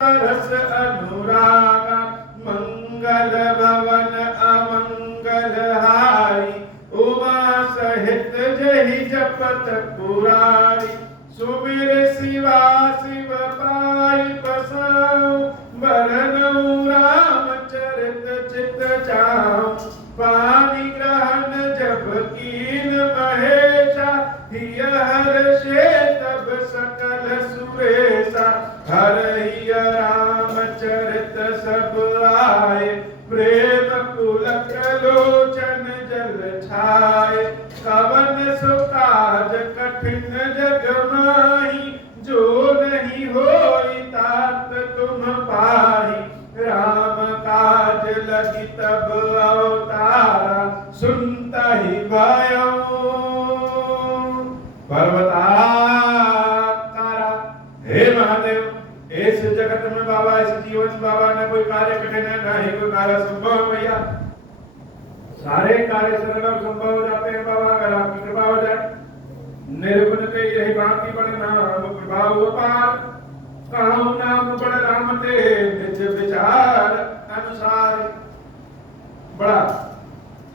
रस अनुराग मंगल भवन अमंगल हारी उमा सहित जहि जपत पुरारी सुमिर शिवा शिव पाई पसाओ बरनऊ रामचरित चित चाओ पानी ग्रहण जब कीन महेशा हिय हर्षे तब सकल सुरेशा हरहिय रामचरित सब आए प्रेम पुलक लोचन जल छाए कवन सुकाज कठिन जग माही जो नहीं होई तात तुम पाही राम काज लगी तब अवतारा सुनता ही भयो पर्वताकारा। हे महादेव इस जगत में बाबा इस जीवन में बाबा ने कोई कार्य कठिन है ना ही कोई कार्य संभव भैया सारे कार्य सरल और संभव हो जाते हैं बाबा अगर आपकी कृपा हो जाए निर्गुण के यही बाकी बड़े नाम प्रभाव अपार कहूँ नाम बड़ राम ते निज विचार अनुसार। बड़ा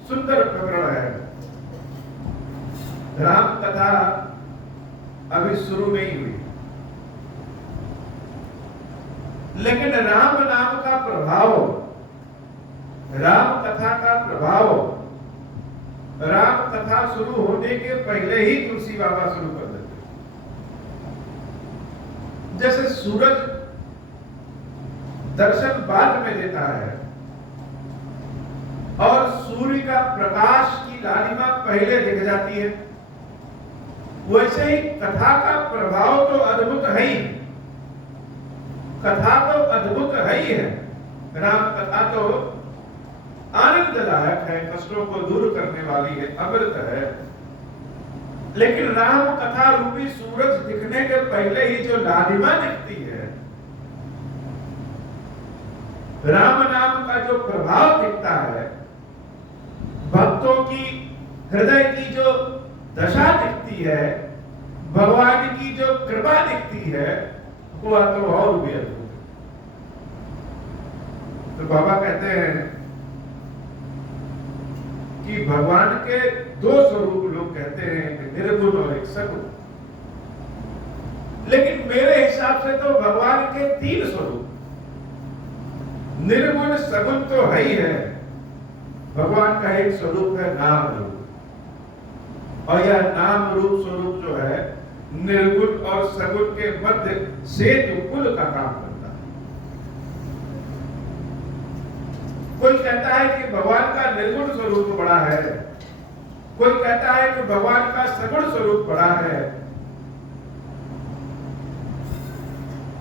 सुंदर प्रकरण है। राम कथा अभी शुरू नहीं हुई लेकिन राम नाम का प्रभाव राम कथा का प्रभाव राम कथा शुरू होने के पहले ही तुलसी बाबा शुरू कर देते। जैसे सूरज दर्शन बाद में देता है और सूर्य का प्रकाश की लालिमा पहले दिख जाती है वैसे ही कथा का प्रभाव तो अद्भुत है ही। कथा तो अद्भुत है ही है। राम कथा तो आनंददायक है कष्टों को दूर करने वाली है अमृत है। लेकिन राम कथा रूपी सूरज दिखने के पहले ही जो लालिमा दिखती है राम नाम का जो प्रभाव दिखता है भक्तों की हृदय की जो दशा दिखती है भगवान की जो कृपा दिखती है वो तो और भी अद्भुत है। तो बाबा कहते हैं कि भगवान के दो स्वरूप लोग कहते हैं कि निर्गुण और एक सगुण। लेकिन मेरे हिसाब से तो भगवान के तीन स्वरूप निर्गुण सगुण तो है ही है। भगवान का एक स्वरूप है नाम रूप और यह नाम रूप स्वरूप जो है निर्गुण और सगुण के मध्य सेतु पुल का काम करता है। कोई कहता है कि भगवान का निर्गुण स्वरूप बड़ा है कोई कहता है कि भगवान का सगुण स्वरूप बड़ा है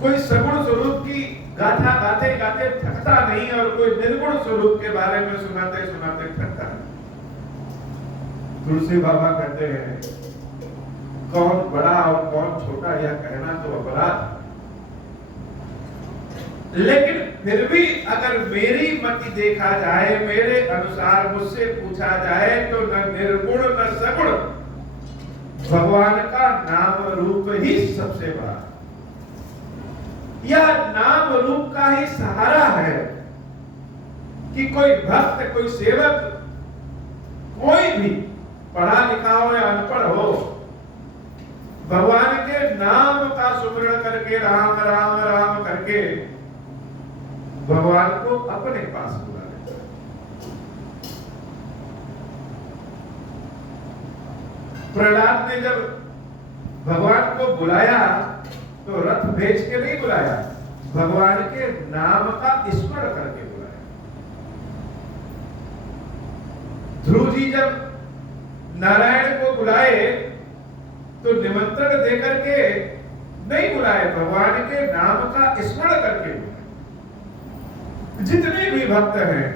कोई सगुण स्वरूप की गाथा गाते गाते थकता नहीं और कोई निर्गुण स्वरूप के बारे में सुनाते सुनाते थकता है। तुलसी बाबा कहते हैं कौन बड़ा और कौन छोटा यह कहना तो अपराध लेकिन फिर भी अगर मेरी मति देखा जाए मेरे अनुसार मुझसे पूछा जाए तो न निर्गुण न सगुण भगवान का नाम रूप ही सबसे बड़ा। यह नाम रूप का ही सहारा है कि कोई भक्त कोई सेवक कोई भी पढ़ा लिखा हो या अनपढ़ हो भगवान के नाम का सुमिरन करके राम राम राम करके भगवान को अपने पास बुला लेता है। प्रहलाद ने जब भगवान को बुलाया तो रथ भेज के नहीं बुलाया भगवान के नाम का स्मरण करके बुलाया। ध्रुव जी जब नारायण को बुलाए तो निमंत्रण देकर के नहीं बुलाए भगवान के नाम का स्मरण करके बुलाए। जितने भी भक्त हैं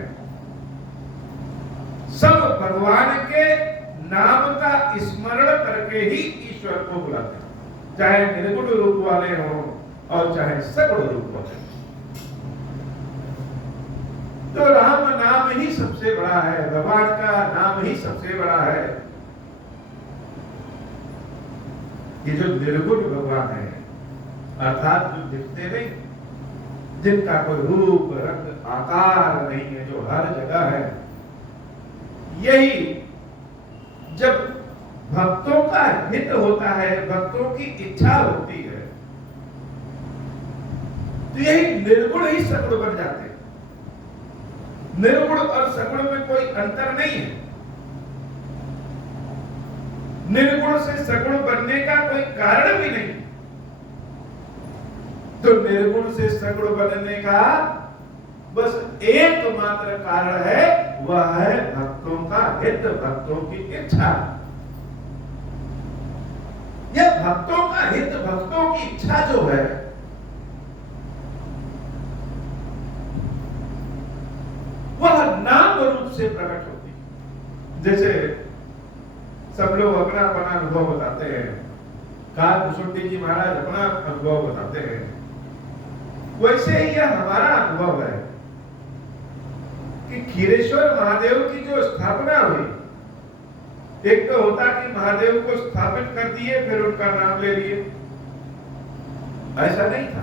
सब भगवान के नाम का स्मरण करके ही ईश्वर को बुलाते हैं चाहे निर्गुण रूप वाले हो और चाहे सगुण रूप वाले। तो राम नाम ही सबसे बड़ा है भगवान का नाम ही सबसे बड़ा है। ये जो निर्गुण भगवान है अर्थात जो दिखते नहीं जिनका कोई रूप रंग आकार नहीं है, जो हर जगह है। यही जब भक्तों का हित होता है, भक्तों की इच्छा होती है, तो यही निर्गुण ही सगुण बन जाते हैं। निर्गुण और सगुण में कोई अंतर नहीं है। निर्गुण से सगुण बनने का कोई कारण भी नहीं, तो निर्गुण से सगुण बनने का बस एकमात्र कारण है, वह है भक्तों का हित, भक्तों की इच्छा। यह भक्तों का हित, भक्तों की इच्छा जो है, वह नाम रूप से प्रकट होती है। जैसे सब लोग अपना अपना अनुभव बताते हैं, काल भुसुंडी जी महाराज अपना अनुभव बताते हैं, वैसे ही यह हमारा अनुभव है कि खीरेश्वर महादेव की जो स्थापना हुई, एक तो होता कि महादेव को स्थापित कर दिए फिर उनका नाम ले लिए, ऐसा नहीं था।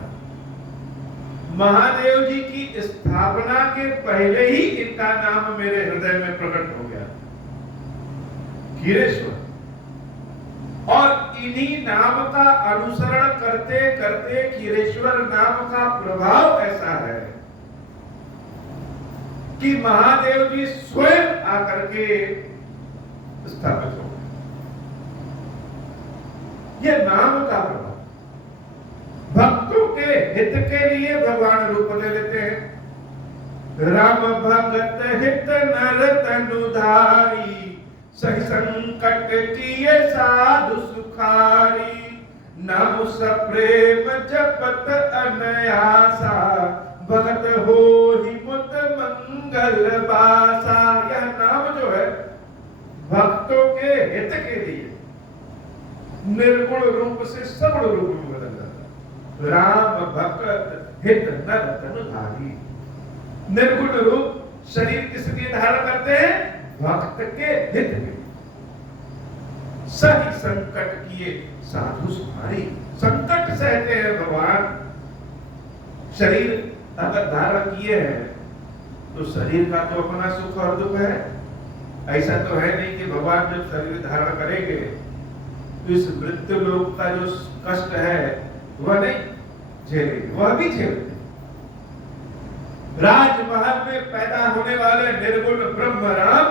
महादेव जी की स्थापना के पहले ही इनका नाम मेरे हृदय में प्रकट हो गया, खीरेश्वर। और इन्हीं नाम का अनुसरण करते करते खीरेश्वर नाम का प्रभाव ऐसा है कि महादेव जी स्वयं आकर के स्थापित हो गए। यह नाम का प्रभाव, भक्तों के हित के लिए भगवान रूप ले लेते हैं। राम भगत हित नर तनुधारी, सही संकट किए साधु सुखारी। नाम प्रेम जपत अनयासा, भगत हो ही मुत मंगल बासा। यह नाम जो है भक्तों के हित के लिए निर्गुण रूप से सगुण रूप में बदल जाता है। राम भगत हित नर तनुधारी, निर्गुण रूप शरीर किस लिए धारण करते हैं? भक्त के हित में। सही संकट किए साधु सुखारी, संकट सहते हैं भगवान। शरीर अगर धारण किए हैं तो शरीर का तो अपना सुख और दुख है। ऐसा तो है नहीं कि भगवान जब शरीर धारण करेंगे तो इस मृत्यु लोक का जो कष्ट है वह नहीं झेलेंगे, वह भी झेलेंगे। राजमहल में पैदा होने वाले निर्गुण ब्रह्म राम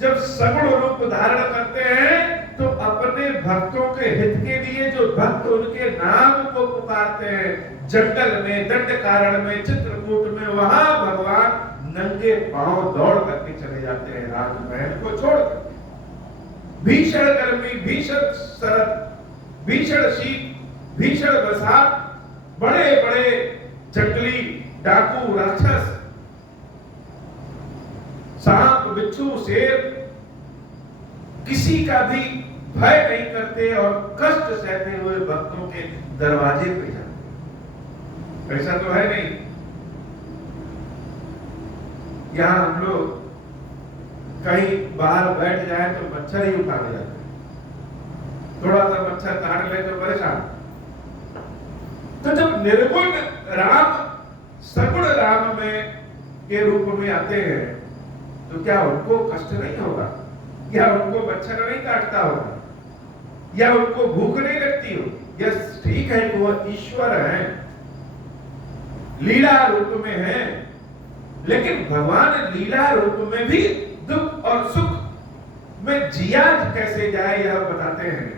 जब सगुण रूप धारण करते हैं तो अपने भक्तों के हित के लिए, जो भक्त उनके नाम को पुकारते हैं, जंगल में, दंड कारण में, चित्रकूट में, वहां भगवान नंगे पांव दौड़ करके चले जाते हैं राजमहल को छोड़कर। भीषण गर्मी, भीषण शरद, भीषण शीत, भीषण बरसात, बड़े बड़े जंगली डाकू राक्षस, सांप, बिच्छू, शेर, किसी का भी भय नहीं करते और कष्ट सहते हुए भक्तों के दरवाजे पे जाते। ऐसा तो है नहीं। यहां हम लोग कहीं बाहर बैठ जाए तो मच्छर ही उठा ले जाते, थोड़ा सा मच्छर काट ले तो परेशान। तो जब निर्गुण राम सगुण राम में के रूप में आते हैं तो क्या उनको कष्ट नहीं होगा? या उनको मच्छर नहीं काटता होगा? या उनको भूख नहीं लगती हो? यह ठीक है कि वह ईश्वर है, लीला रूप में है, लेकिन भगवान लीला रूप में भी दुख और सुख में जिया कैसे जाए यह बताते हैं।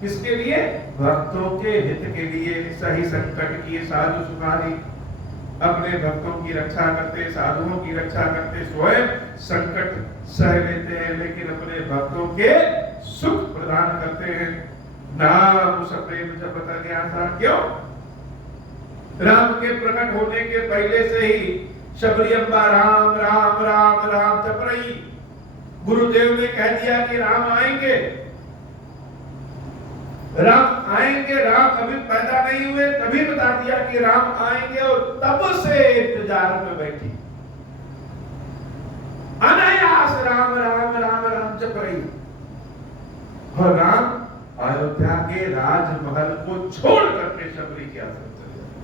किसके लिए? भक्तों के हित के लिए। सही संकट किए साधु सुखारी, अपने भक्तों की रक्षा करते, साधुओं की रक्षा करते, स्वयं संकट सह लेते हैं, लेकिन अपने भक्तों के सुख प्रदान करते हैं। नाम उस प्रेम जपत अनयासा। क्यों? राम के प्रकट होने के पहले से ही शबरी अम्बा राम राम राम राम जप रही। गुरुदेव ने कह दिया कि राम आएंगे, राम आएंगे। राम अभी पैदा नहीं हुए तभी बता दिया कि राम आएंगे, और तब से इंतजार में बैठी अनायास राम राम राम राम जप रही। और राम अयोध्या के राजमहल को छोड़ करके शबरी के आश्रम चले जाते।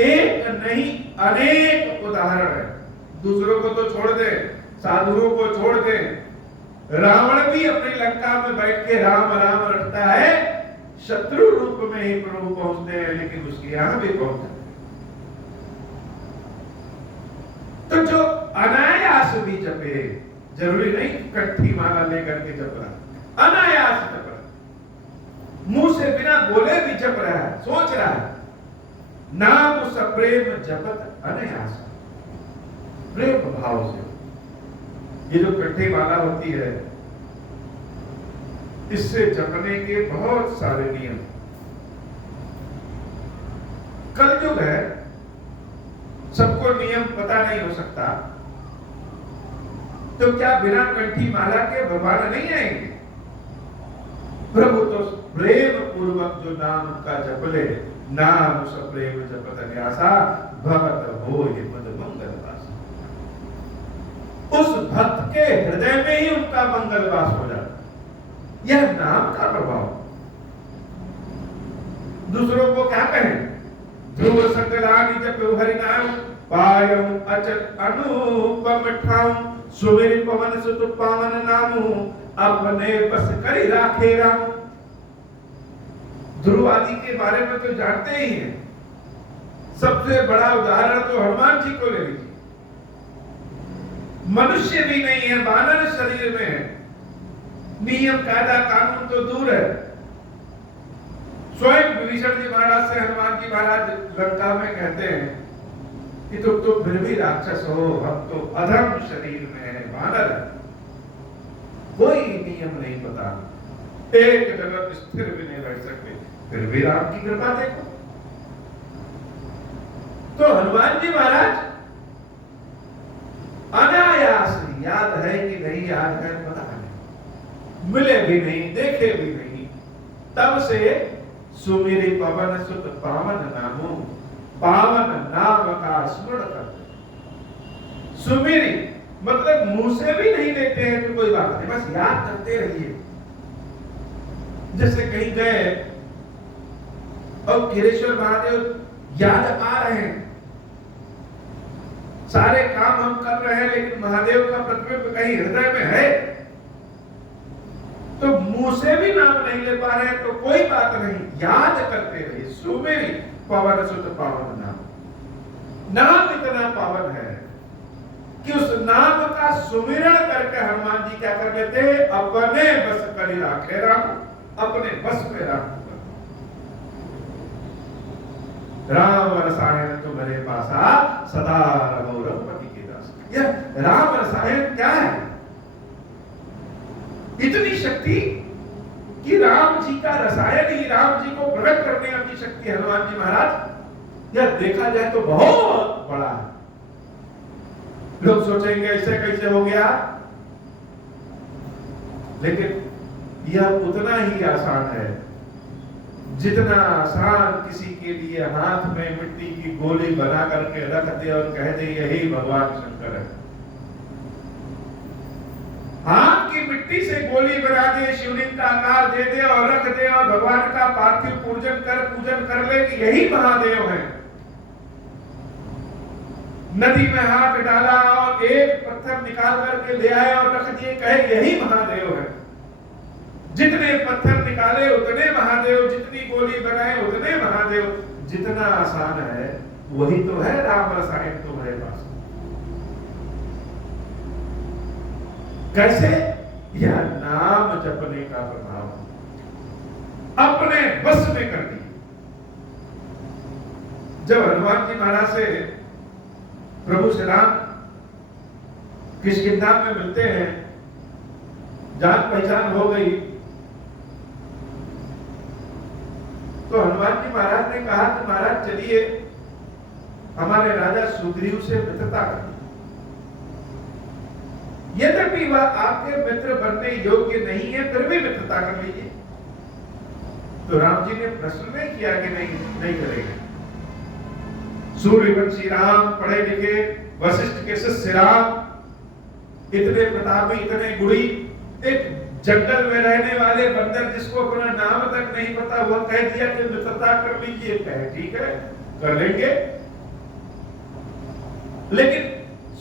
एक नहीं अनेक उदाहरण है। दूसरों को तो छोड़ दे, साधुओं को छोड़ दे, रावण भी अपनी लंका में बैठ के राम राम रटता है, शत्रु रूप में ही प्रभु पहुंचते हैं, लेकिन उसके यहां भी पहुंच जाते हैं। तो जो अनायास भी जपे, जरूरी नहीं कट्ठी माला लेकर के जप रहा, अनायास जप रहा, मुंह से बिना बोले भी जप रहा है, सोच रहा है, नाम सप्रेम जपत अनायास, प्रेम भाव से। ये जो कट्ठी माला होती है, इससे जपने के बहुत सारे नियम। कलयुग है, सबको नियम पता नहीं हो सकता, तो क्या बिना कंठी माला के भगवान नहीं आएंगे? प्रभु तो प्रेम पूर्वक जो नाम का जप ले, नाम सप्रेम जपत न्यासा भगत हो ये मद मंगल वास। उस भक्त के हृदय में ही उनका मंगल वास हो जाता। यह नाम का प्रभाव। दूसरों को क्या कहें? ध्रुव संगलानि जपो हरि नाम, पायम अचल अनुपम ठाम, सुमेरि पवन सुत पावन नामु, अपने बस करी राखे राम। ध्रुव आदि के बारे में तो जानते ही हैं। सबसे बड़ा उदाहरण तो हनुमान जी को ले लीजिए। मनुष्य भी नहीं है, वानर शरीर में है, नियम कायदा कानून तो दूर है। स्वयं विभीषण जी महाराज से हनुमान जी महाराज लंका में कहते हैं कि तुम तो फिर भी राक्षस हो, हम तो अधम शरीर में है, वानर है, कोई नियम नहीं पता, एक जगह स्थिर भी नहीं रह सकते, फिर भी राम की कृपा देखो। तो हनुमान जी महाराज अनायास, याद है कि नहीं याद है पता नहीं, मिले भी नहीं, देखे भी नहीं, तब से सुमेरि पवन सुत पावन नामो, पावन नाम का स्मरण करते। सुमेरि मतलब मुंह से भी नहीं लेते हैं तो कोई बात नहीं, बस याद करते रहिए। जैसे कहीं गए और खीरेश्वर महादेव याद आ रहे हैं, सारे काम हम कर रहे हैं, लेकिन महादेव का प्रतिबिंब कहीं हृदय में है, तो मुंह से भी नाम नहीं ले पा रहे हैं तो कोई बात नहीं, याद करते रहिए। सुमेरि पवन सुत पावन नाम, नाम इतना पावन है कि उस नाम का सुमिरण करके हनुमान जी क्या कर लेते हैं? अपने बस करी राखे राम, अपने बस में राम। राम रसायन तुम्हारे पासा, सदा रहो रघुपति के दास। यह राम रसायन क्या है? इतनी शक्ति कि राम जी का रसायन ही राम जी को प्रकट करने की शक्ति हनुमान जी महाराज, यह देखा जाए तो बहुत बड़ा है। लोग सोचेंगे ऐसे कैसे हो गया, लेकिन यह उतना ही आसान है जितना आसान किसी के लिए हाथ में मिट्टी की गोली बना करके रख दे और कह दे यही भगवान शंकर है। हाथ की मिट्टी से गोली बना दे, शिवलिंग का आकार दे दे और रख दे और भगवान का पार्थिव पूजन कर ले कि यही महादेव है। नदी में हाथ डाला और एक पत्थर निकाल करके ले आए और रख दिए, कहे यही महादेव है। जितने पत्थर निकाले उतने महादेव, जितनी गोली बनाए उतने महादेव। जितना आसान है वही तो है राम रसायन तुम्हारे पास। कैसे? यह नाम जपने का प्रभाव अपने बस में कर दिया। जब हनुमान जी महाराज से प्रभु श्री राम किष्किंधा में मिलते हैं, जान पहचान हो गई, तो हनुमान जी महाराज ने कहा कि महाराज चलिए हमारे राजा सुग्रीव से मित्रता करें, यद्यपि वह आपके मित्र बनने योग्य नहीं है फिर भी मित्रता कर लीजिए। तो राम जी ने प्रश्न नहीं किया कि नहीं करेंगे। सूर्यवंशी राम, पढ़े लिखे वशिष्ठ के शिष्य राम, इतने प्रतापी, इतने गुणी, एक जंगल में रहने वाले बंदर जिसको अपना नाम तक नहीं पता, वह कह दिया कि मित्रता कर लीजिए। कहे ठीक है कर लेंगे, लेकिन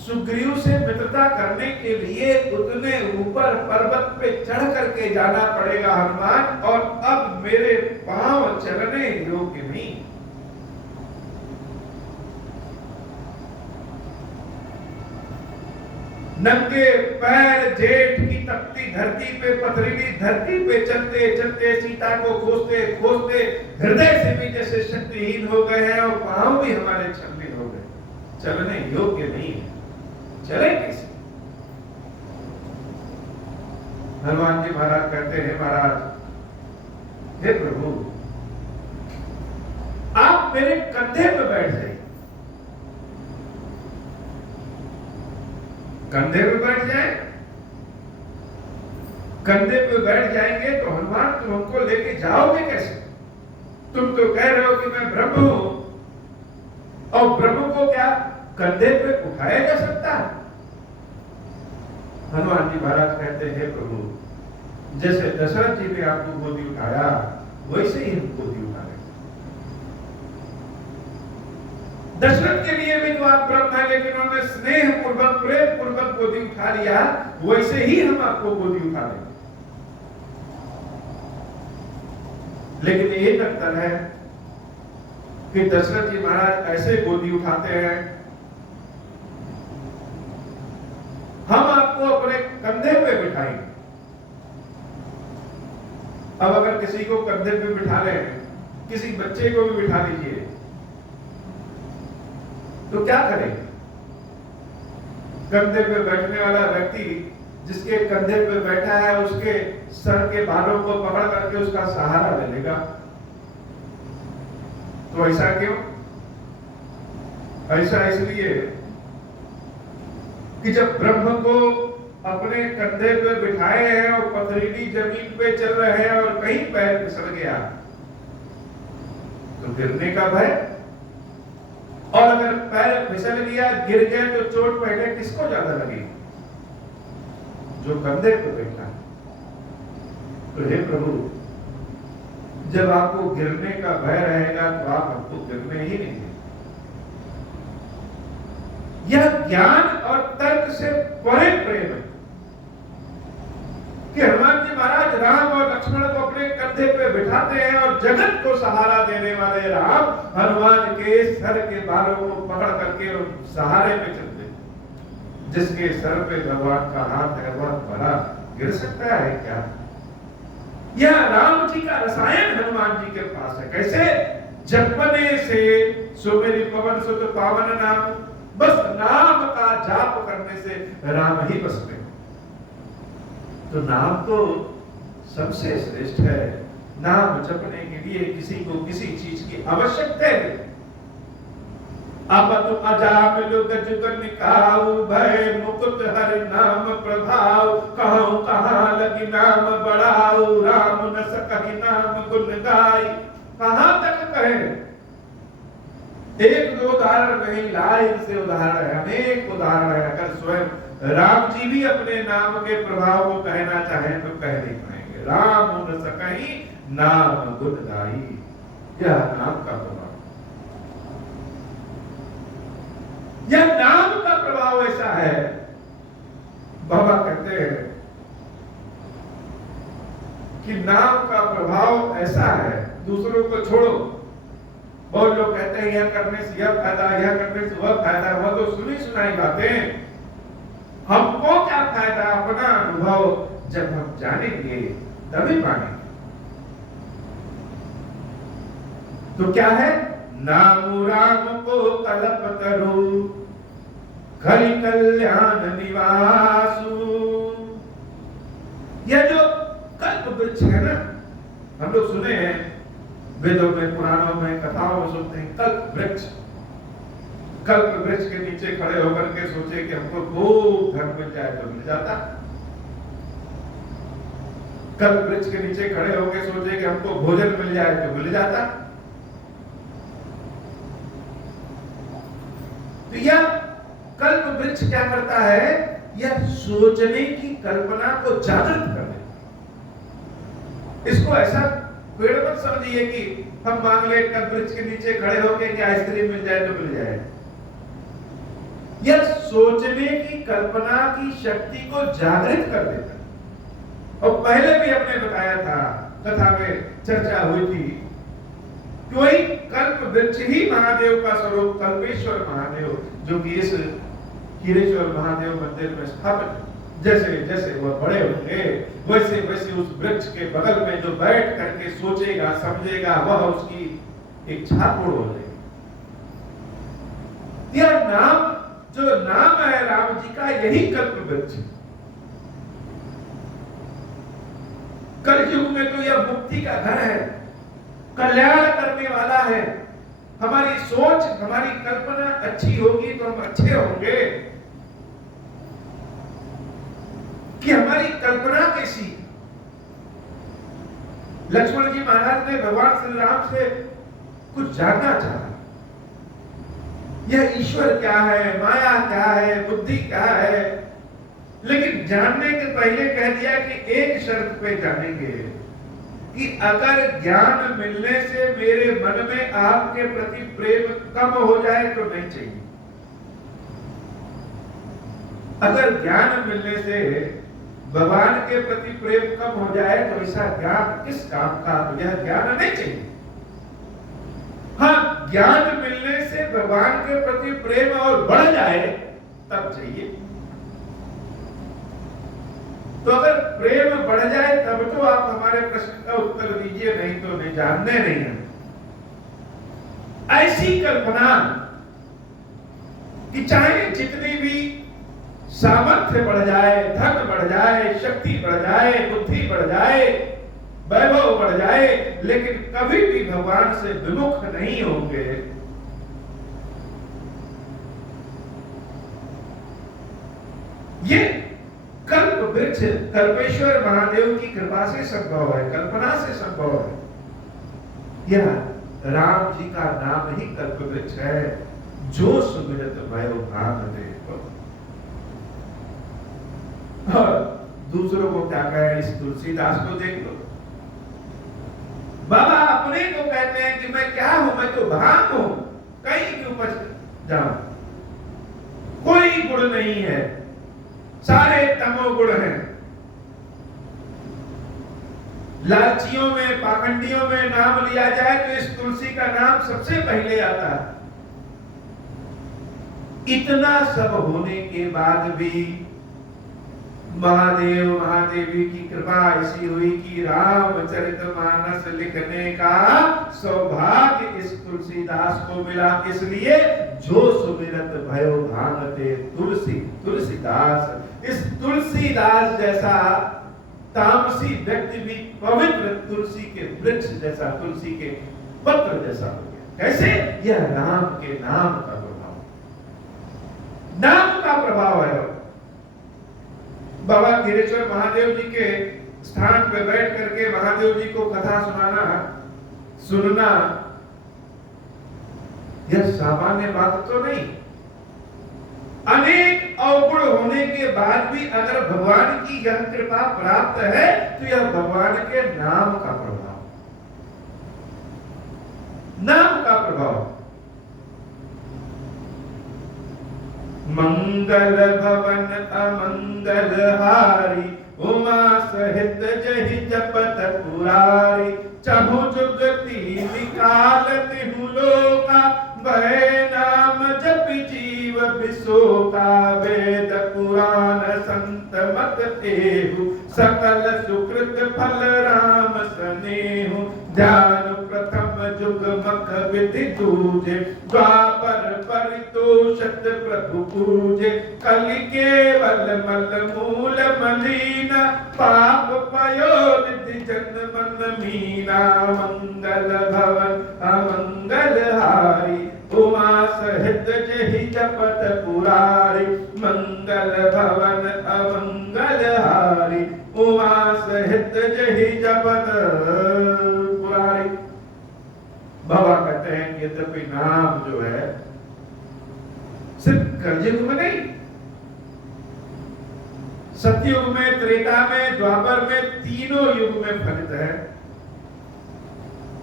सुग्रीव से मित्रता करने के लिए उतने ऊपर पर्वत पे चढ़ करके जाना पड़ेगा हनुमान, और अब मेरे पांव चलने योग्य नहीं। नंगे पैर जेठ की तपती धरती पे, पथरीली धरती पे चलते चलते सीता को खोजते खोजते हृदय से भी जैसे शक्तिहीन हो गए हैं, और पांव भी हमारे छलनी हो गए, चलने योग्य नहीं है, चले कैसे? हनुमान जी महाराज कहते हैं, महाराज हे प्रभु, आप मेरे कंधे पे बैठ जाइए। कंधे पे बैठ जाए, कंधे पे बैठ जाएंगे तो हनुमान तुम हमको लेके जाओगे कैसे? तुम तो कह रहे हो कि मैं ब्रह्म हूं, और ब्रह्म को क्या कंधे पे उठाया जा सकता है? हनुमान जी महाराज कहते हैं, प्रभु जैसे दशरथ जी ने आपको गोदी उठाया वैसे ही हम गोदी उठा रहे। दशरथ के लिए भी तो आप ब्रह्म है, लेकिन उन्होंने स्नेह पूर्वक प्रेम पूर्वक गोदी उठा लिया, वैसे ही हम आपको गोदी उठा लेंगे। लेकिन ये लगता है कि दशरथ जी महाराज ऐसे गोदी उठाते हैं, हम आपको अपने कंधे पे बिठाएंगे। अब अगर किसी को कंधे पे बिठा ले, किसी बच्चे को भी बिठा लीजिए, तो क्या करेंगे? कंधे पे बैठने वाला व्यक्ति जिसके कंधे पे बैठा है उसके सर के बालों को पकड़ करके उसका सहारा ले लेगा। तो ऐसा क्यों? ऐसा इसलिए कि जब ब्रह्म को अपने कंधे पे बिठाए हैं और पथरीली जमीन पे चल रहे हैं और कहीं पैर फिसल गया तो गिरने का भय, और अगर पैर फिसल गया गिर गए तो चोट पहले किसको ज्यादा लगेगी? जो कंधे पे बैठा है। तो हे प्रभु, जब आपको गिरने का भय रहेगा तो आप हमको गिरने ही नहीं देंगे। यह ज्ञान और तर्क से परे प्रेम है कि हनुमान जी महाराज राम और लक्ष्मण को अपने कंधे पे बिठाते हैं, और जगत को सहारा देने वाले राम हनुमान के सर के बालों को पकड़ करके सहारे पे चलते हैं। जिसके सर पे भगवान का हाथ है वह भला गिर सकता है क्या? यह राम जी का रसायन हनुमान जी के पास है। कैसे? जपने से सो मेरी पवन सुत पावन नाम, बस नाम का जाप करने से राम ही बसते हैं। तो नाम तो सबसे श्रेष्ठ है। नाम जपने के लिए किसी को किसी चीज की आवश्यकता है। अब तो अजामिल गजगन निकाऊ, भय मुकुट हरि नाम प्रभाव, कहूं कहां लगी नाम बढ़ाऊ, राम न सकहि नाम गुण गाई। कहां तक कहे? एक दो उदाहरण नहीं, लाइन से उदाहरण है, अनेक उदाहरण है। अगर स्वयं राम जी भी अपने नाम के प्रभाव को कहना चाहें तो कह नहीं पाएंगे। राम न सकहि नाम गुण गाई, यह नाम का प्रभाव, यह नाम का प्रभाव ऐसा है। बाबा कहते हैं कि नाम का प्रभाव ऐसा है, दूसरों को छोड़ो। बहुत लोग कहते हैं यह करने से यह फायदा, यह करने से वह फायदा, वह तो सुनी सुनाई बातें। हमको क्या फायदा? अपना अनुभव जब हम जानेंगे तभी मानेंगे। तो क्या है? नाम राम को कल्प तरु, खरि कल्याण निवासु। यह जो कल्प वृक्ष है ना, हम लोग सुने हैं वेदों में, पुराणों में, कथाओं में सुनते हैं कल्प वृक्ष। कल्प वृक्ष के नीचे खड़े होकर के सोचे कि हमको खूब धन मिल जाए तो मिल जाता। कल्प वृक्ष के नीचे खड़े होकर सोचे कि हमको भोजन मिल जाए तो मिल जाता। तो यह कल्प वृक्ष क्या करता है? यह सोचने की कल्पना को जागृत कर देता। इसको ऐसा पेड़ मत समझिए कि हम मांग ले कल्प वृक्ष के नीचे खड़े होकर कि आइसक्रीम मिल जाए तो मिल जाए। यह सोचने की, कल्पना की शक्ति को जागृत कर देता है। और पहले भी हमने बताया था, कथा में चर्चा हुई थी कि वही कल्प वृक्ष ही महादेव का स्वरूप कल्पेश्वर महादेव, जो कि इस हीरेश्वर महादेव मंदिर में स्थापित है। जैसे जैसे वह बड़े होंगे वैसे वैसे उस वृक्ष के बगल में जो बैठ करके सोचेगा समझेगा, वह उसकी इच्छा पूर्ण हो जाएगी। यह नाम, जो नाम है राम जी का, यही कल्प वृक्ष। कलयुग में तो यह मुक्ति का घर है, कल्याण करने वाला है। हमारी सोच, हमारी कल्पना अच्छी होगी तो हम अच्छे होंगे। कि हमारी कल्पना कैसी। लक्ष्मण जी महाराज ने भगवान श्री राम से कुछ जानना चाहा, यह ईश्वर क्या है, माया क्या है, बुद्धि क्या है, लेकिन जानने के पहले कह दिया कि एक शर्त पे जानेंगे कि अगर ज्ञान मिलने से मेरे मन में आपके प्रति प्रेम कम हो जाए तो नहीं चाहिए। अगर ज्ञान मिलने से भगवान के प्रति प्रेम कम हो जाए तो ऐसा ज्ञान किस काम का, यह ज्ञान नहीं चाहिए। हाँ, ज्ञान मिलने से भगवान के प्रति प्रेम और बढ़ जाए तब चाहिए। तो अगर प्रेम बढ़ जाए तब तो आप हमारे प्रश्न का उत्तर दीजिए, नहीं तो नहीं, जानने नहीं है। ऐसी कल्पना कि चाहे जितनी भी सामर्थ्य बढ़ जाए, धन बढ़ जाए, शक्ति बढ़ जाए, बुद्धि बढ़ जाए, वैभव बढ़ जाए, लेकिन कभी भी भगवान से विमुख नहीं होंगे। ये कल्प वृक्ष कल्पेश्वर महादेव की कृपा से संभव है, कल्पना से संभव है। यह राम जी का नाम ही कल्प वृक्ष है, जो सुमिरत भयो भान और दूसरों को क्या कहे, इस तुलसीदास को देख लो। बाबा अपने को कहते हैं कि मैं क्या हूं, मैं तो भांग हूं, कहीं क्यों बच जाऊं, कोई गुण नहीं है, सारे तमोगुण हैं। लालचियों में, पाखंडियों में नाम लिया जाए तो इस तुलसी का नाम सबसे पहले आता है। इतना सब होने के बाद भी महादेव महादेवी की कृपा ऐसी हुई कि रामचरितमानस लिखने का सौभाग्य इस तुलसीदास को मिला। इसलिए जो सुमिरत भयो भांगते तुलसी, तुलसीदास। इस तुलसीदास जैसा तामसी व्यक्ति भी पवित्र तुलसी के वृक्ष जैसा, तुलसी के पत्र जैसा हो गया। कैसे? यह राम के नाम का प्रभाव, नाम का प्रभाव है। बाबा हीरेश्वर महादेव जी के स्थान पर बैठ करके महादेव जी को कथा सुनना, यह सामान्य बात तो नहीं। अनेक अवगुण होने के बाद भी अगर भगवान की यह कृपा प्राप्त है तो यह भगवान के नाम का प्रभाव, नाम का प्रभाव। मंगल भवन अमंगल हारी, उमा सहित जहि जपत पुरारी। चहु जुगति निकालति लोका, वै नाम जपि जीव विशोका। वेद पुराण संत मत एहु, सकल सुकृत फल राम स्नेहु। ध्यान प्रथम जुग मख विधि दूजे, द्वापर परितोषत प्रभु पूजे। कलि केवल मल मूल मलीना, पाप पयोनिधि जन मन मीना। मंगल भवन अमंगल हारी, उमा सहित जहि जपत पुरारी। मंगल भवन अमंगल हारी, उमा सहित जहि जपत पुरारी। बाबा कहते हैं कि यद्यपि नाम जो है सिर्फ कलयुग में नहीं, सतयुग में, त्रेता में, द्वापर में, तीनों युग में फलित है।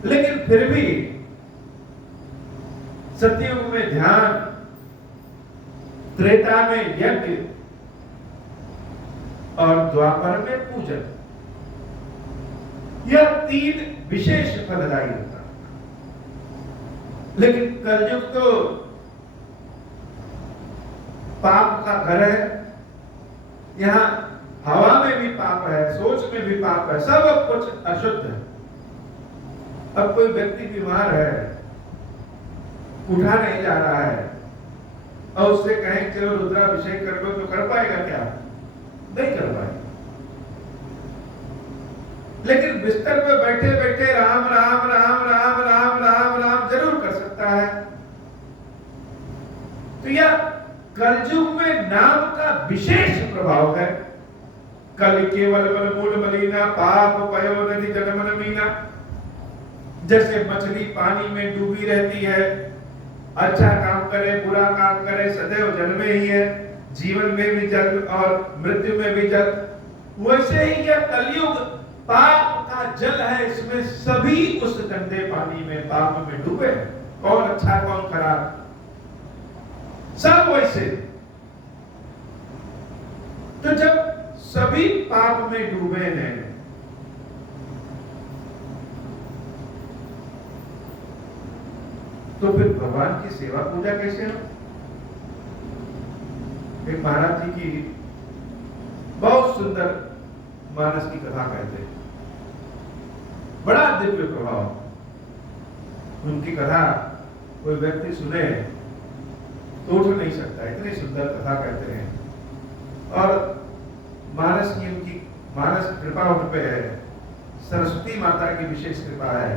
लेकिन फिर भी सतयुग में ध्यान, त्रेता में यज्ञ और द्वापर में पूजन, यह 3 विशेष फलदायी होता। लेकिन कलयुग तो पाप का घर है। यहां हवा में भी पाप है, सोच में भी पाप है, सब कुछ अशुद्ध है। अब कोई व्यक्ति बीमार है, उठा नहीं जा रहा है, और उससे कहें चलो रुद्राभिषेक कर लो, तो कर पाएगा क्या? नहीं कर पाएगा। लेकिन बिस्तर पे बैठे बैठे राम राम राम राम राम राम राम जरूर कर सकता है। तो यह कलयुग में नाम का विशेष प्रभाव है। कल केवल बल मूल मलिना, पाप पयो नदी जन्मन मीना। जैसे मछली पानी में डूबी रहती है, अच्छा काम करे बुरा काम करे सदैव जल में ही है, जीवन में भी जल और मृत्यु में भी जल, वैसे ही यह कलयुग पाप का जल है। इसमें सभी उस गंदे पानी में पाप में डूबे, कौन अच्छा कौन खराब, सब वैसे। तो जब सभी पाप में डूबे हैं, तो फिर भगवान की सेवा पूजा कैसे हो? एक महाराज जी की बहुत सुंदर मानस की कथा कहते हैं, बड़ा दिव्य प्रभाव। उनकी कथा कोई व्यक्ति सुने तो उठ नहीं सकता, इतनी सुंदर कथा कहते हैं। और मानस की उनकी मानस कृपा उन पे है, सरस्वती माता की विशेष कृपा है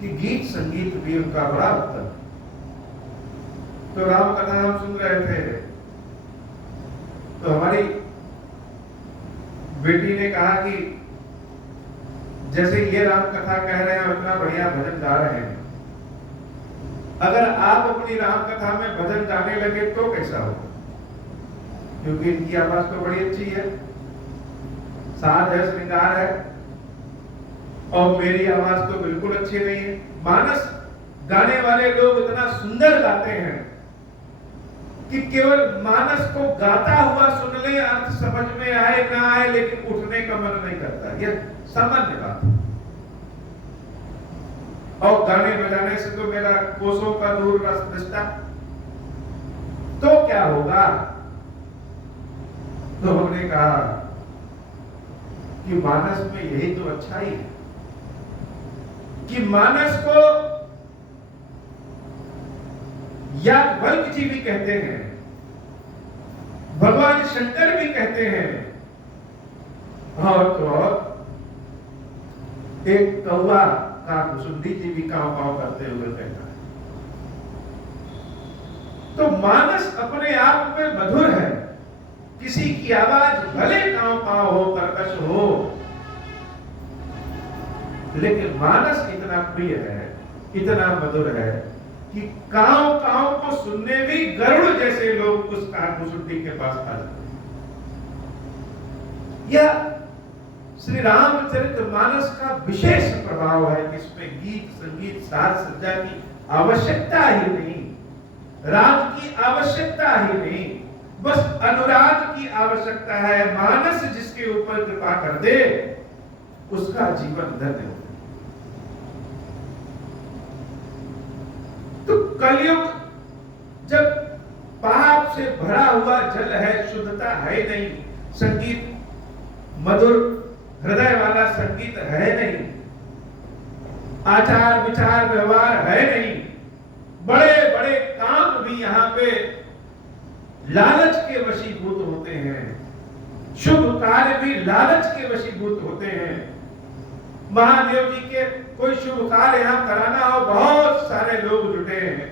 कि गीत संगीत भी उनका बड़ा उत्तम। तो राम कथा हम सुन रहे थे, तो हमारी बेटी ने कहा कि जैसे ये राम कथा कह रहे हैं, इतना बढ़िया भजन गा रहे हैं, अगर आप अपनी राम कथा में भजन गाने लगे तो कैसा होगा? क्योंकि इनकी आवाज तो बड़ी अच्छी है, साज है, श्रृंगार है, और मेरी आवाज तो बिल्कुल अच्छी नहीं है। मानस गाने वाले लोग इतना सुंदर गाते हैं कि केवल मानस को गाता हुआ सुन ले, अर्थ समझ में आए ना आए, लेकिन उठने का मन नहीं करता, यह सामान्य बात है। और गाने बजाने से तो मेरा कोसों का दूर रिश्ता, तो क्या होगा? तो हमने कहा कि मानस में यही तो अच्छाई है कि मानस को याज्ञवल्क्य जी भी कहते हैं, भगवान शंकर भी कहते हैं, और तो एक कौवा का कुसुंडी जी भी काव काव करते हुए कहता है। तो मानस अपने आप में मधुर है। किसी की आवाज भले काव काव हो, कर्कश हो, लेकिन मानस इतना प्रिय है, इतना मधुर है कि काव काव को सुनने भी गरुड़ जैसे लोग उस कुसुंडी के पास आ जाते हैं। यह श्री रामचरितमानस का विशेष प्रभाव है कि इसमें गीत संगीत साज सज्जा की आवश्यकता ही नहीं, राग की आवश्यकता ही नहीं, बस अनुराग की आवश्यकता है। मानस जिसके ऊपर कृपा कर दे उसका जीवन धन्य हो। तो कलयुग जब पाप से भरा हुआ जल है, शुद्धता है नहीं, संगीत मधुर हृदय वाला संगीत है नहीं, आचार विचार व्यवहार है नहीं, बड़े बड़े काम भी यहाँ पे लालच के वशीभूत होते हैं, शुभ कार्य भी लालच के वशीभूत होते हैं। महादेव जी के कोई शुभ कार्य यहाँ कराना हो, बहुत सारे लोग जुटे हैं।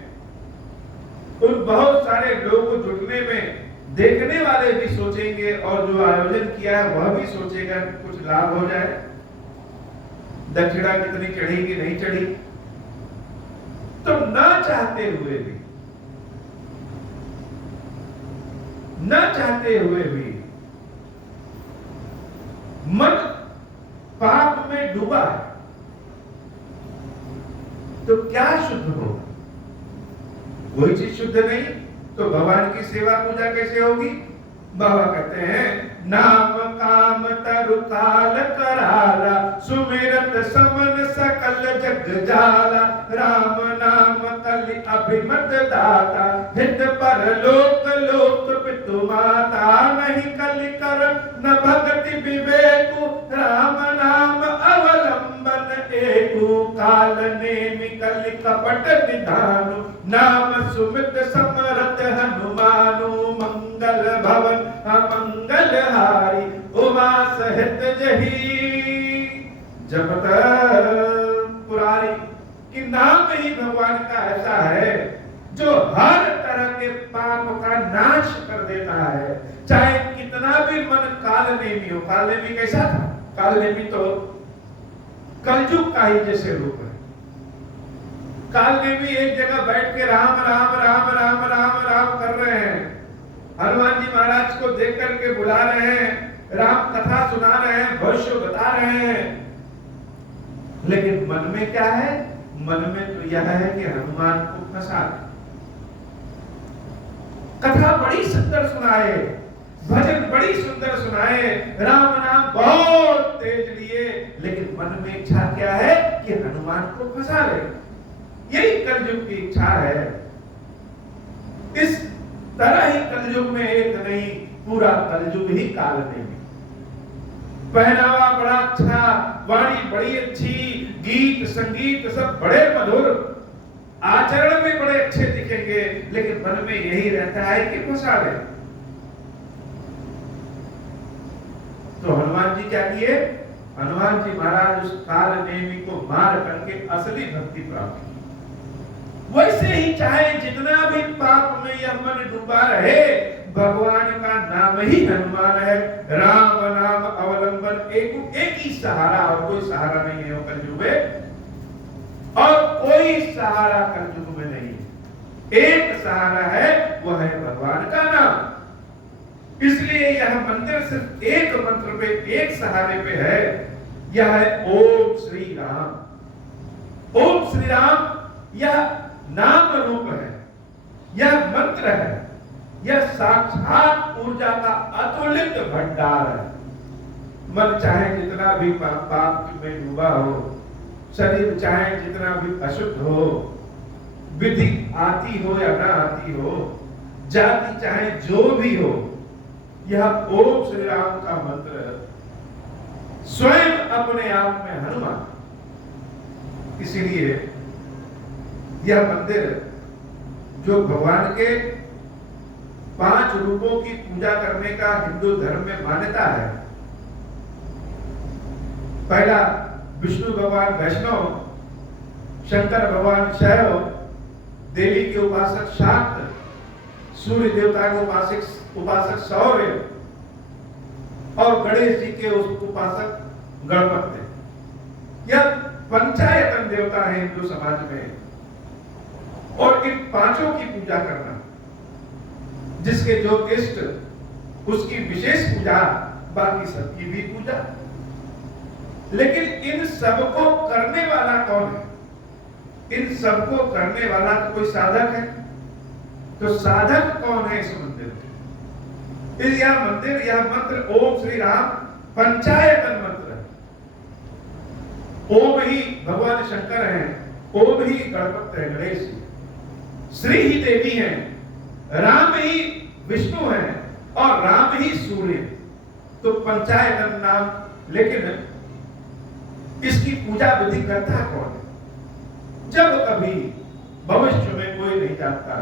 उन बहुत सारे लोग जुटने में देखने वाले भी सोचेंगे और जो आयोजन किया है वह भी सोचेगा कुछ लाभ हो जाए, दक्षिणा कितनी चढ़ेगी नहीं चढ़ी। तो ना चाहते हुए भी, न चाहते हुए भी मन पाप में डूबा है, तो क्या शुद्ध होगा? कोई चीज शुद्ध नहीं, तो भगवान की सेवा पूजा कैसे होगी? बाबा कहते हैं नाम काम तरु काल कराला, सुमिरत समन सकल जग जाला, राम नाम कलि अभिमत दाता, हित पर लोक लोक पितु माता, नहीं कलि कर न भक्ति विवेकु, राम नाम अवलंबन एकु, काल नेमि कलि कपट निधानु, नाम सुमित समरथ हनुमानु, मंगल भवन अमंगल हारी, उमा सहित जही जपत पुरारी। कि नाम ही भगवान का ऐसा है जो हर तरह के पाप का नाश कर देता है, चाहे कितना भी मन काल नेमी हो। काल नेमी कैसा था? काल नेमी तो कलयुग का ही जैसे रूप है। काल नेमी एक जगह बैठ के राम राम राम राम राम राम कर रहे हैं, हनुमान जी महाराज को देख करके बुला रहे हैं, राम कथा सुना रहे हैं, भविष्य बता रहे हैं, लेकिन मन में क्या है? मन में तो यह है कि हनुमान को फंसा। कथा बड़ी सुंदर सुनाए, भजन बड़ी सुंदर सुनाए, राम नाम बहुत तेज लिए, लेकिन मन में इच्छा क्या है कि हनुमान को फंसा ले। यही कलयुग की इच्छा है। इस तरह ही कलयुग में एक नहीं, पूरा कलयुग ही काल नेमी। पहनावा बड़ा अच्छा, वाणी बड़ी अच्छी, गीत संगीत सब बड़े मधुर, आचरण में बड़े अच्छे दिखेंगे, लेकिन मन में यही रहता है कि फंसा ले। तो हनुमान जी क्या किए? हनुमान जी महाराज उस काल नेमी को मार करके असली भक्ति प्राप्त की। वैसे ही चाहे जितना भी पाप में यह मन डूबा रहे, भगवान का नाम ही हनुमान है। राम नाम अवलंबन एक ही सहारा, और कोई सहारा नहीं है कलयुग में, और कोई सहारा कलयुग में नहीं। एक सहारा है, वह है भगवान का नाम। इसलिए यह मंदिर सिर्फ एक मंत्र पे, एक सहारे पे है। यह है ओम श्री राम। ओम श्री राम यह नाम रूप है, यह मंत्र है, यह साक्षात ऊर्जा का अतुलित भंडार है। मन चाहे जितना भी पाप में डूबा हो, शरीर चाहे जितना भी अशुद्ध हो, विधि आती हो या ना आती हो, जाति चाहे जो भी हो, यह ओम श्री राम का मंत्र स्वयं अपने आप में हनुमान। इसीलिए यह मंदिर जो भगवान के 5 रूपों की पूजा करने का हिंदू धर्म में मान्यता है। पहला विष्णु भगवान वैष्णव, शंकर भगवान शैव, देवी के उपासक शाक्त, सूर्य देवता के उपासक सौर्य, और गणेश जी के उपासक गणपति। यह पंचायतन देवता है हिंदू समाज में, और इन 5 की पूजा करना, जिसके जो इष्ट उसकी विशेष पूजा, बाकी सबकी भी पूजा। लेकिन इन सबको करने वाला कौन है? इन सबको करने वाला तो कोई साधक है। तो साधक कौन है इस मंदिर में? यह मंदिर, यह मंत्र ओम श्री राम पंचायतन मंत्र है। ओम ही भगवान शंकर हैं, ओम ही गणपति है, गणेश जी, श्री ही देवी हैं, राम ही विष्णु हैं, और राम ही सूर्य। तो पंचायतन नाम। लेकिन इसकी पूजा विधि करता कौन है? जब कभी भविष्य में कोई नहीं जानता,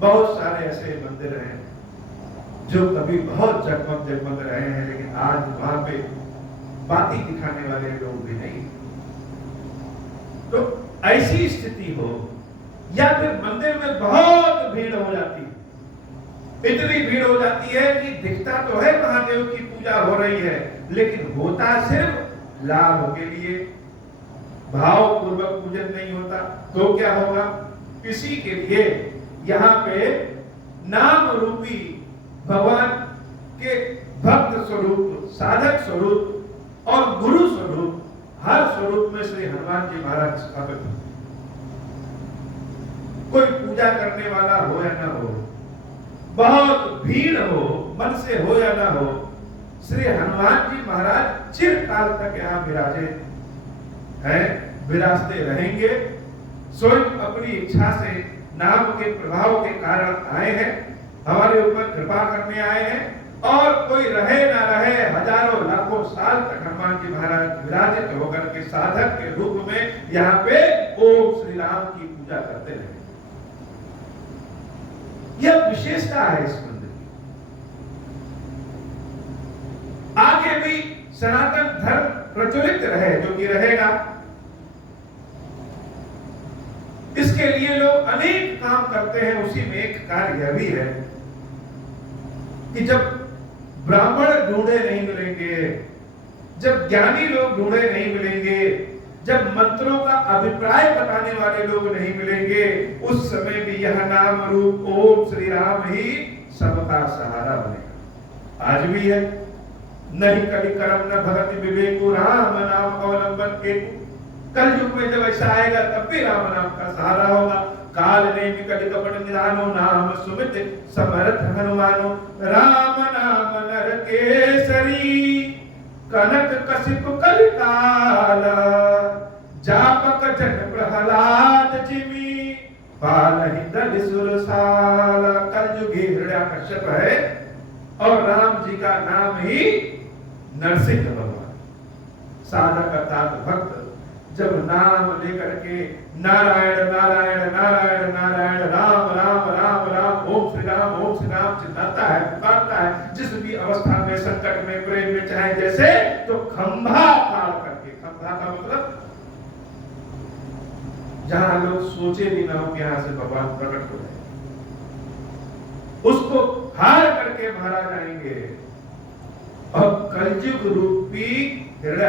बहुत सारे ऐसे मंदिर हैं जो कभी बहुत जगमग जगमग रहे हैं, लेकिन आज वहां पे बाती दिखाने वाले लोग भी नहीं। तो ऐसी स्थिति हो, या फिर मंदिर में बहुत भीड़ हो जाती है, इतनी भीड़ हो जाती है कि दिखता तो है महादेव की पूजा हो रही है, लेकिन होता सिर्फ लाभ के लिए, भाव पूर्वक पूजन नहीं होता। तो क्या होगा? इसी के लिए यहाँ पे नाम रूपी भगवान के भक्त स्वरूप, साधक स्वरूप और गुरु स्वरूप, हर स्वरूप में श्री हनुमान जी महाराज स्थापित होते। कोई पूजा करने वाला हो या ना हो, बहुत भीड़ हो, मन से हो या ना हो, श्री हनुमान जी महाराज चिरकाल तक यहाँ विराजे हैं, विराजते रहेंगे। स्वयं अपनी इच्छा से नाम के प्रभाव के कारण आए हैं, हमारे ऊपर कृपा करने आए हैं। और कोई रहे ना रहे, हजारों लाखों साल तक हनुमान जी महाराज विराजित होकर के साधक के रूप में यहाँ पे ओम श्री राम की पूजा करते रहे। यह विशेषता है इस मंदिर की। आगे भी सनातन धर्म प्रचलित रहे, जो कि रहेगा। इसके लिए लोग अनेक काम करते हैं। उसी में एक कार्य यह भी है कि जब ब्राह्मण ढूंढे नहीं मिलेंगे, जब ज्ञानी लोग ढूंढे नहीं मिलेंगे, जब मंत्रों का अभिप्राय बताने वाले लोग नहीं मिलेंगे, उस समय भी यह नाम रूप ओम श्री राम ही सबका सहारा बनेगा। आज भी है, नहीं कलि करम न भगति विवेको राम नाम अवलंबन के। कल युग में जब ऐसा आएगा तब भी राम नाम का सहारा होगा। काल ने कलि कपट निधानो नाम सुमित समर्थ हनुमानो। राम नाम नर केसरी कनक कसिप कलिकाल। जापक जन प्रहलाद जिमी पालहि दल सुरसाल। कल युग हिरण्यकश्यप है और राम जी का नाम ही नरसिंह भगवान। साधक अर्थात भक्त जब नाम लेकर के नारायण नारायण नारायण नारायण राम राम राम राम ओम श्री राम चिल्लाता है, पुकारता है, जिस भी अवस्था में, संकट में, प्रेम में, चाहे जैसे, तो खंभा फाड़ करके, खंभा का मतलब जहां लोग सोचे भी ना हो कि यहां से भगवान प्रकट हो जाए, उसको हार करके महाराज आएंगे और कलयुग रूपी